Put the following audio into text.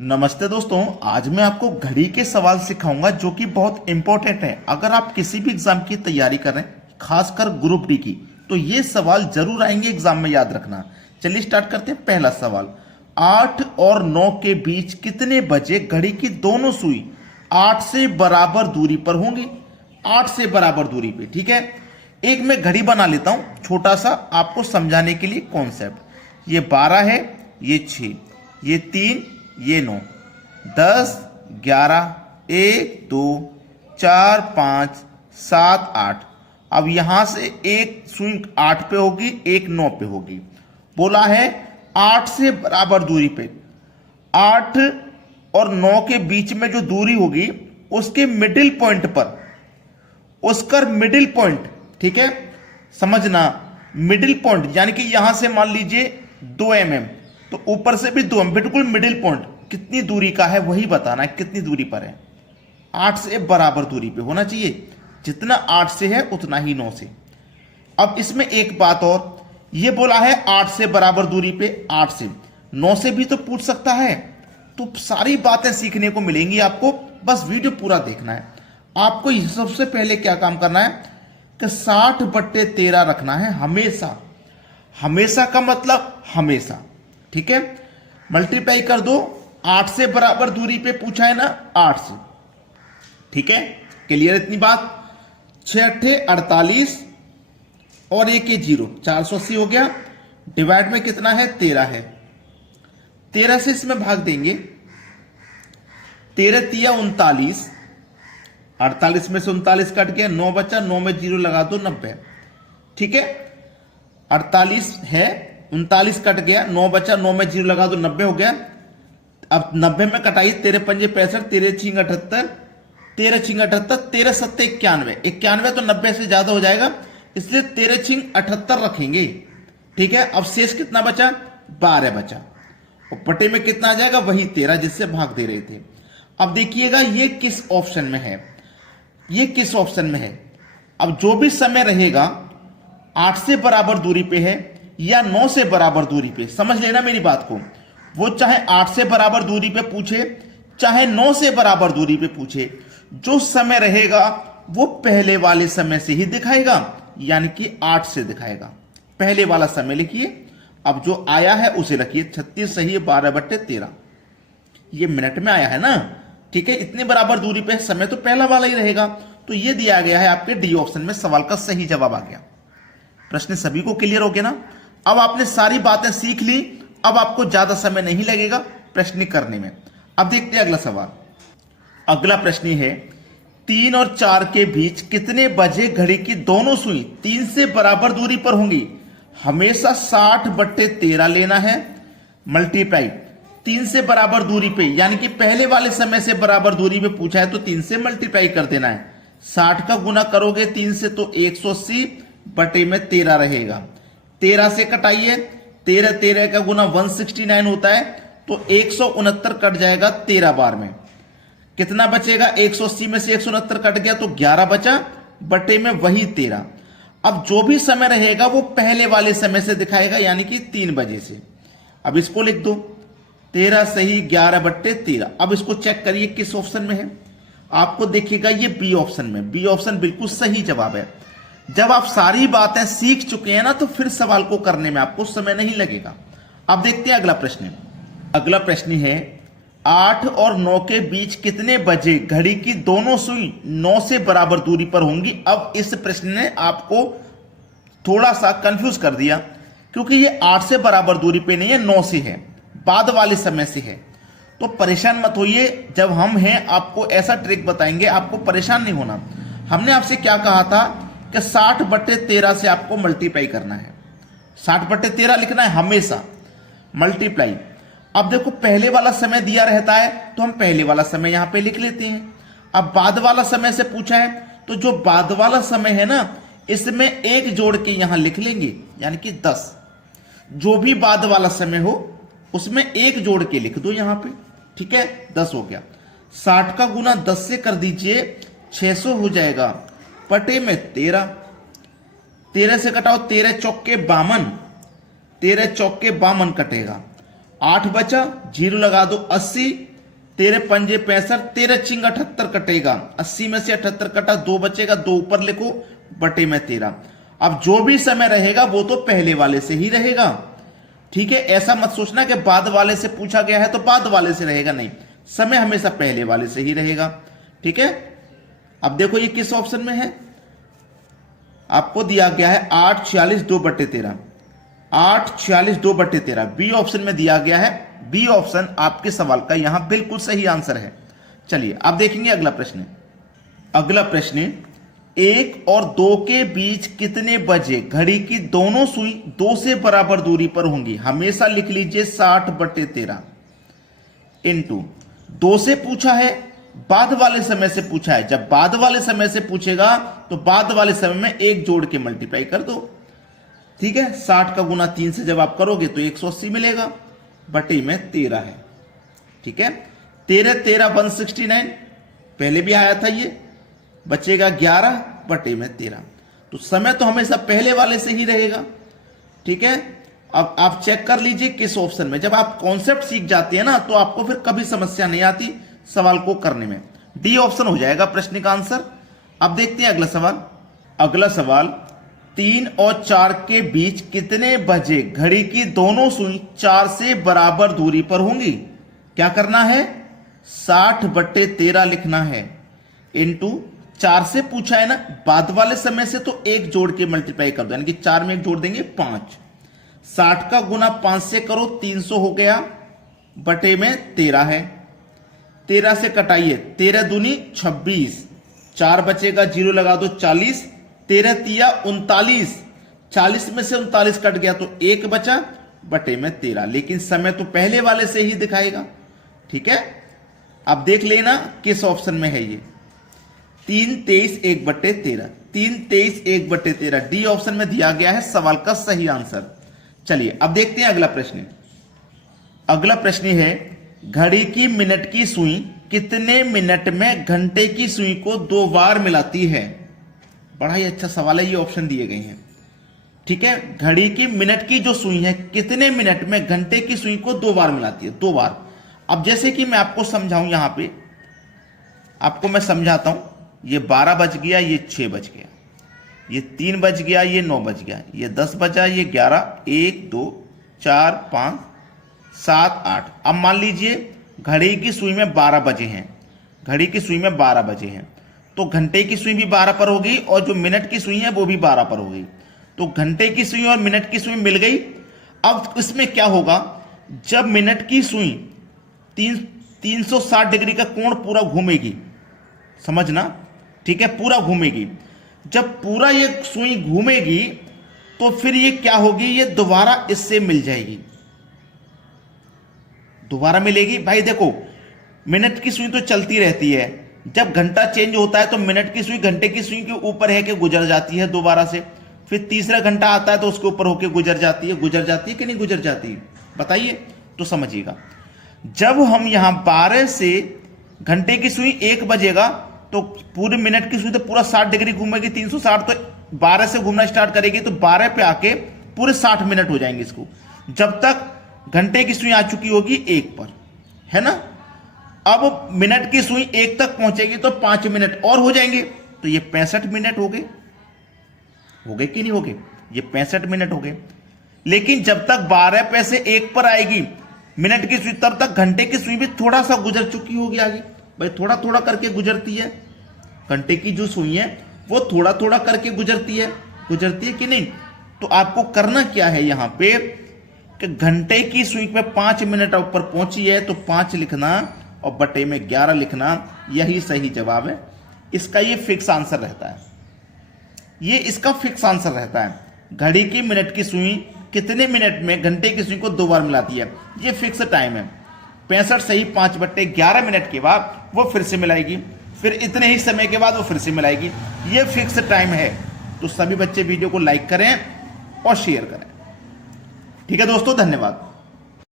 नमस्ते दोस्तों, आज मैं आपको घड़ी के सवाल सिखाऊंगा जो कि बहुत इंपॉर्टेंट है। अगर आप किसी भी एग्जाम की तैयारी कर रहे हैं, खासकर ग्रुप डी की, तो ये सवाल जरूर आएंगे एग्जाम में, याद रखना। चलिए स्टार्ट करते हैं। पहला सवाल, 8 और 9 के बीच कितने बजे घड़ी की दोनों सुई 8 से बराबर दूरी पर होंगी? 8 से बराबर दूरी पे, ठीक है। एक मैं घड़ी बना लेता हूं छोटा सा आपको समझाने के लिए कॉन्सेप्ट। ये 12 है, ये 6, ये 3, ये 9, 10, 11, 1, 2, 4, 5, 7, 8। अब यहां से एक सुई 8 पे होगी, एक 9 पे होगी। बोला है 8 से बराबर दूरी पे, 8 और 9 के बीच में जो दूरी होगी उसके मिडिल पॉइंट पर, उसका मिडिल पॉइंट, ठीक है, समझना। मिडिल पॉइंट यानी कि यहां से मान लीजिए 2 mm, तो ऊपर से भी 2 mm, बिल्कुल मिडिल पॉइंट कितनी दूरी का है वही बताना है, कितनी दूरी पर है। 8 से बराबर दूरी पे होना चाहिए, जितना 8 से है उतना ही 9 से। अब इसमें एक बात और, ये बोला है 8 से बराबर दूरी पे, 8 से 9 से भी तो पूछ सकता है। तो सारी बातें सीखने को मिलेंगी आपको, बस वीडियो पूरा देखना है। आपको सबसे पहले क्या काम करना है कि 60/13 रखना है हमेशा। हमेशा का मतलब हमेशा, ठीक है। मल्टीप्लाई कर दो, 8 से बराबर दूरी पे पूछा है ना, 8 से, ठीक है। क्लियर इतनी बात? 6 × 8 = 48 और 1 के 0, 480 हो गया। डिवाइड में कितना है? 13 है। 13 से इसमें भाग देंगे, 13 × 3 = 39, 48 में से 39 कट गया, 9 बचा, 9 में 0 लगा दो, 90, ठीक है। 48 है, 39 कट गया, 9 बचा, 9 में 0 लगा दो, 90 हो गया। अब 90 में कटाइए, 13 × 5 = 65, 13 × 6 = 78, 13 × 6 = 78, 13 × 7 = 91, 91 तो 90 से ज्यादा हो जाएगा, इसलिए 13 × 6 = 78 रखेंगे, ठीक है। अब शेष कितना बचा? 12 बचा, और बटे में कितना आ जाएगा? वही 13 जिससे भाग दे रहे थे। अब देखिएगा ये किस ऑप्शन में है, ये किस ऑप्शन में है। अब जो भी समय रहेगा 8 से बराबर दूरी पे है या 9 से बराबर दूरी पे, समझ लेना मेरी बात को। वो चाहे 8 से बराबर दूरी पे पूछे, चाहे 9 से बराबर दूरी पे पूछे, जो समय रहेगा वो पहले वाले समय से ही दिखाएगा, यानी कि 8 से दिखाएगा। पहले वाला समय लिखिए, अब जो आया है उसे रखिए। 36 सही है, 12/13, ये मिनट में आया है ना, ठीक है। इतने बराबर दूरी पे समय तो पहला वाला ही रहेगा, तो ये दिया गया है आपके डी ऑप्शन में, सवाल का सही जवाब आ गया। प्रश्न सभी को क्लियर हो गया ना? अब आपने सारी बातें सीख ली, अब आपको ज्यादा समय नहीं लगेगा प्रश्न करने में। अब देखते हैं अगला सवाल। अगला प्रश्न है, 3 और 4 के बीच कितने बजे घड़ी की दोनों सुई 3 से बराबर दूरी पर होंगी? हमेशा 60/13 लेना है, मल्टीप्लाई 3 से बराबर दूरी पे, यानी कि पहले वाले समय से बराबर दूरी पे पूछा है तो 3 से मल्टीप्लाई कर देना है। 60 का गुना करोगे 3 से तो 180 बटे में 13 रहेगा। 13 से कटाइए, 13 का गुना 169 होता है, तो 169 कट जाएगा 13 बार में। कितना बचेगा? 180 में से 169 कट गया तो 11 बचा, बटे में वही 13। अब जो भी समय रहेगा वो पहले वाले समय से दिखाएगा, यानी कि 3 बजे से। अब इसको लिख दो, 13 सही, 11/13। अब इसको चेक करिए किस ऑप्शन में है। आपको देखिएगा ये बी ऑप्शन में, बी ऑप्शन बिल्कुल सही जवाब है। जब आप सारी बातें सीख चुके हैं ना, तो फिर सवाल को करने में आपको समय नहीं लगेगा। अब देखते हैं अगला प्रश्न। अगला प्रश्न है, 8 और 9 के बीच कितने बजे घड़ी की दोनों सुई 9 से बराबर दूरी पर होंगी? अब इस प्रश्न ने आपको थोड़ा सा कंफ्यूज कर दिया, क्योंकि ये 8 से बराबर दूरी पे नहीं है, 9 से है, बाद वाले समय से है। तो परेशान मत होइए, जब हम हैं आपको ऐसा ट्रिक बताएंगे, आपको परेशान नहीं होना। हमने आपसे क्या कहा था कि 60/13 से आपको मल्टीप्लाई करना है, 60/13 लिखना है हमेशा, मल्टीप्लाई। अब देखो पहले वाला समय दिया रहता है तो हम पहले वाला समय यहां पे लिख लेते हैं। अब बाद वाला समय से पूछा है तो जो बाद वाला समय है ना, इसमें 1 जोड़ के यहां लिख लेंगे, यानी कि 10। जो भी बाद वाला समय हो उसमें 1 जोड़ के लिख दो यहां पे, ठीक है। 10 हो गया। 60 का गुना 10 से कर दीजिए, 600 हो जाएगा, बटे में 13। 13 से कटाओ, 13 चौके 52, 13 चौके 52 कटेगा। 8 बचा, 0 लगा दो, 80, 13 पंजे 65, 13 चिंग 78 कटेगा, 80 में से 78 कटा, 2 बचेगा, 2 ऊपर लिखो बटे में 13। अब जो भी समय रहेगा वो तो पहले वाले से ही रहेगा, ठीक है। ऐसा मत सोचना कि बाद वाले से पूछा गया है तो बाद वाले से रहेगा, नहीं, समय हमेशा पहले वाले से ही रहेगा, ठीक है। अब देखो ये किस ऑप्शन में है, आपको दिया गया है 8 46 2 बटे 13, 8 46 2 बटे 13 बी ऑप्शन में दिया गया है। बी ऑप्शन आपके सवाल का यहां बिल्कुल सही आंसर है। चलिए अब देखेंगे अगला प्रश्न। अगला प्रश्न, 1 और 2 के बीच कितने बजे घड़ी की दोनों सुई 2 से बराबर दूरी पर होंगी। हमेशा लिख लीजिए 60 बटे 13 इंटू 2 से पूछा है, बाद वाले समय से पूछा है। जब बाद वाले समय से पूछेगा तो बाद वाले समय में 1 जोड़ के मल्टीप्लाई कर दो, ठीक है। 60 का गुना 3 से जब आप करोगे तो 180 मिलेगा, बटे में 13 है, ठीक है। 13 13 169, पहले भी आया था ये, बचेगा 11 बटे में 13। तो समय तो हमेशा पहले वाले से ही रहेगा, ठीक है। अब आप चेक कर लीजिए किस ऑप्शन में। जब आप कॉन्सेप्ट सीख जाते हैं ना तो आपको फिर कभी समस्या नहीं आती सवाल को करने में। डी ऑप्शन हो जाएगा प्रश्न का आंसर। अब देखते हैं अगला सवाल। अगला सवाल, 3 और 4 के बीच कितने बजे घड़ी की दोनों सुई 4 से बराबर दूरी पर होंगी। क्या करना है, 60 बटे 13 लिखना है, इंटू 4 से पूछा है ना, बाद वाले समय से तो 1 जोड़ के मल्टीप्लाई कर दो, यानी कि 4 में 1 जोड़ देंगे 5। 60 का गुना 5 से करो 300 हो गया, बटे में 13 है। 13 से कटाइए, 13 दूनी 26, 4 बचेगा, 0 लगा दो 40, 13 तिया 39, 40 में से 39 कट गया तो 1 बचा, बटे में 13। लेकिन समय तो पहले वाले से ही दिखाएगा, ठीक है। अब देख लेना किस ऑप्शन में है ये। 3 23 1 बटे 13, 3 23 1 बटे 13 डी ऑप्शन में दिया गया है सवाल का सही आंसर। चलिए अब देखते हैं अगला प्रश्न। अगला प्रश्न है, घड़ी की मिनट की सुई कितने मिनट में घंटे की सुई को 2 बार मिलाती है। बड़ा ही अच्छा सवाल है, ये ऑप्शन दिए गए हैं, ठीक है। घड़ी की मिनट की जो सुई है कितने मिनट में घंटे की सुई को 2 बार मिलाती है, 2 बार। अब जैसे कि मैं आपको समझाऊं, यहां पे आपको मैं समझाता हूं। ये 12 बज गया, ये 6 बज गया, ये 3 बज गया, ये 9 बज गया, ये 10 बजा, ये 11, 1 2 4 5 7 8। अब मान लीजिए घड़ी की सुई में 12 बजे हैं, घड़ी की सुई में 12 बजे हैं, तो घंटे की सुई भी 12 पर हो गई और जो मिनट की सुई है वो भी 12 पर हो गई। तो घंटे की सुई और मिनट की सुई मिल गई। अब इसमें क्या होगा, जब मिनट की सुई 360 डिग्री का कोण पूरा घूमेगी, समझना, ठीक है, पूरा घूमेगी। जब पूरा ये सुई घूमेगी तो फिर ये क्या होगी, ये दोबारा इससे मिल जाएगी, दोबारा मिलेगी। भाई देखो, मिनट की सुई तो चलती रहती है, जब घंटा चेंज होता है तो मिनट की सुई घंटे की सुई के ऊपर है कि गुजर जाती है दोबारा से, फिर तीसरा घंटा आता है तो उसके ऊपर होके गुजर जाती है कि नहीं गुजर जाती है, बताइए तो समझिएगा। जब हम यहां 12 से घंटे की सुई 1 बजेगा तो पूरे मिनट की सुई तो पूरा 60 डिग्री घूमेगी, 360, तो 12 से घूमना स्टार्ट करेगी तो 12 पे आके पूरे 60 मिनट हो जाएंगे इसको, जब तक घंटे की सुई आ चुकी होगी 1 पर, है ना। अब मिनट की सुई 1 तक पहुंचेगी तो 5 मिनट और हो जाएंगे, तो ये 65 मिनट हो गए कि नहीं हो गए, ये 65 मिनट हो गए। लेकिन जब तक 12 पे से 1 पर आएगी मिनट की सुई, तब तक घंटे की सुई भी थोड़ा सा गुजर चुकी होगी आगे। भाई थोड़ा थोड़ा करके गुजरती है, घंटे की जो सुई है वो थोड़ा थोड़ा करके गुजरती है कि नहीं। तो आपको करना क्या है यहां पे कि घंटे की सुई पे 5 मिनट ऊपर पहुंची है तो 5 लिखना और बटे में 11 लिखना, यही सही जवाब है। इसका ये फिक्स आंसर रहता है, ये इसका फिक्स आंसर रहता है। घड़ी की मिनट की सुई कितने मिनट में घंटे की सुई को 2 बार मिलाती है, ये फिक्स टाइम है। 65 सही 5 बटे 11 मिनट के बाद वो फिर से मिलाएगी, फिर इतने ही समय के बाद वो फिर से मिलाएगी, ये फिक्स टाइम है। तो सभी बच्चे वीडियो को लाइक करें और शेयर करें, ठीक है दोस्तों, धन्यवाद।